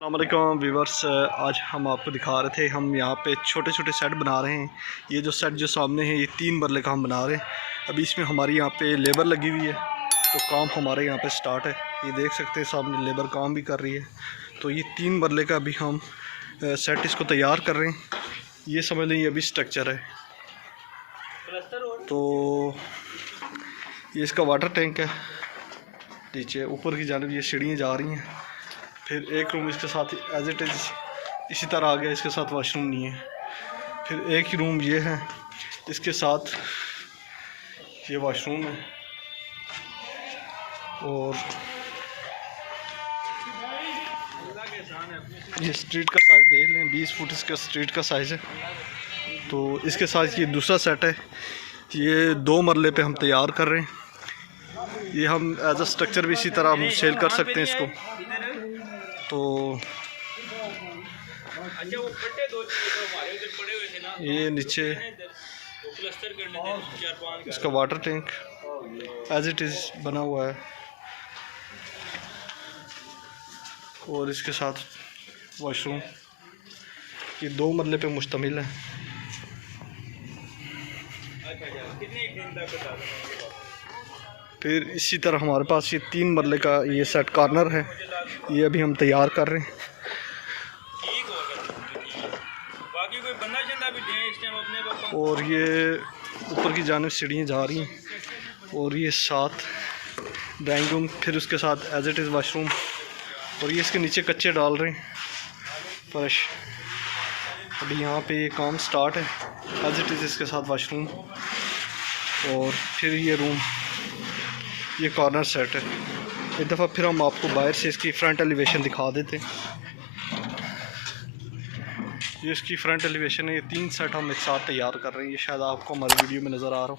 अस्सलाम वालेकुम व्यूवर्स, आज हम आपको दिखा रहे थे हम यहाँ पे छोटे छोटे सेट बना रहे हैं। ये जो सेट जो सामने है ये 3 मरले का हम बना रहे हैं। अभी इसमें हमारी यहाँ पे लेबर लगी हुई है, तो काम हमारे यहाँ पे स्टार्ट है। ये देख सकते हैं सामने लेबर काम भी कर रही है। तो ये 3 मरले का अभी हम सेट इसको तैयार कर रहे हैं। ये समझ लें ये अभी स्ट्रक्चर है। तो ये इसका वाटर टैंक है। नीचे ऊपर की जानिब ये सीढ़ियाँ जा रही हैं। फिर एक रूम इसके साथ एज इट इज़ इसी तरह आ गया, इसके साथ वाशरूम नहीं है। फिर एक ही रूम ये है, इसके साथ ये वाशरूम है। और ये स्ट्रीट का साइज़ देख लें, 20 फुट इसका स्ट्रीट का साइज़ है। तो इसके साथ ये दूसरा सेट है, ये 2 मरले पे हम तैयार कर रहे हैं। ये हम एज अ स्ट्रक्चर भी इसी तरह हम सेल कर सकते हैं इसको। तो ये नीचे इसका water tank as it is बना हुआ है, और इसके साथ वॉशरूम। ये 2 मरले पे मुश्तमिल है। फिर इसी तरह हमारे पास ये 3 मरले का ये सेट कॉर्नर है, ये अभी हम तैयार कर रहे हैं। और ये ऊपर की जानिब सीढ़ियाँ जा रही हैं, और ये साथ ड्राइंग रूम, फिर उसके साथ एज इट इज़ वाशरूम। और ये इसके नीचे कच्चे डाल रहे हैं फर्श। अभी यहाँ पे ये काम स्टार्ट है, एज इट इज़ इसके साथ वाशरूम। और फिर ये रूम, ये कॉर्नर सेट है। एक दफ़ा फिर हम आपको बाहर से इसकी फ्रंट एलिवेशन दिखा देते हैं। ये इसकी फ्रंट एलिवेशन है। ये 3 सेट हम एक साथ तैयार कर रहे हैं। ये शायद आपको हमारी वीडियो में नज़र आ रहा हो।